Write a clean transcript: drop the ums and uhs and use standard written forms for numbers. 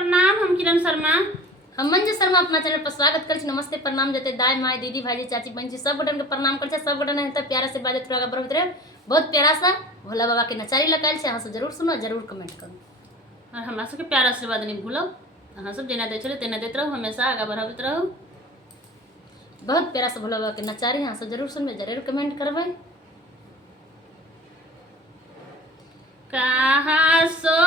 प्रणाम। हम किरण शर्मा, हम मंजू शर्मा अपना चैनल पर स्वागत कर नमस्ते प्रणाम जते दाई माई दीदी भाई चाची बहन सब गोटन के प्रणाम कर सब गोटन है प्यारा से बात थोड़ा बढ़त रहे। बहुत प्यारा सा भोला बाबा के नचारी लगाल से अहाँ सब जरूर सुनो जरूर कमेंट करो और हमरा सबके प्यार आशीर्वाद नहीं भूलो। अहाँ सब जेना दै छले तेना दैत रहू, हमेशा आगा बढ़ाबैत रहू। बहुत प्यारा सा भोला बाबा के नचारी अहाँ सब जरूर सुनबे जरूर कमेंट करबे। कहाँ सो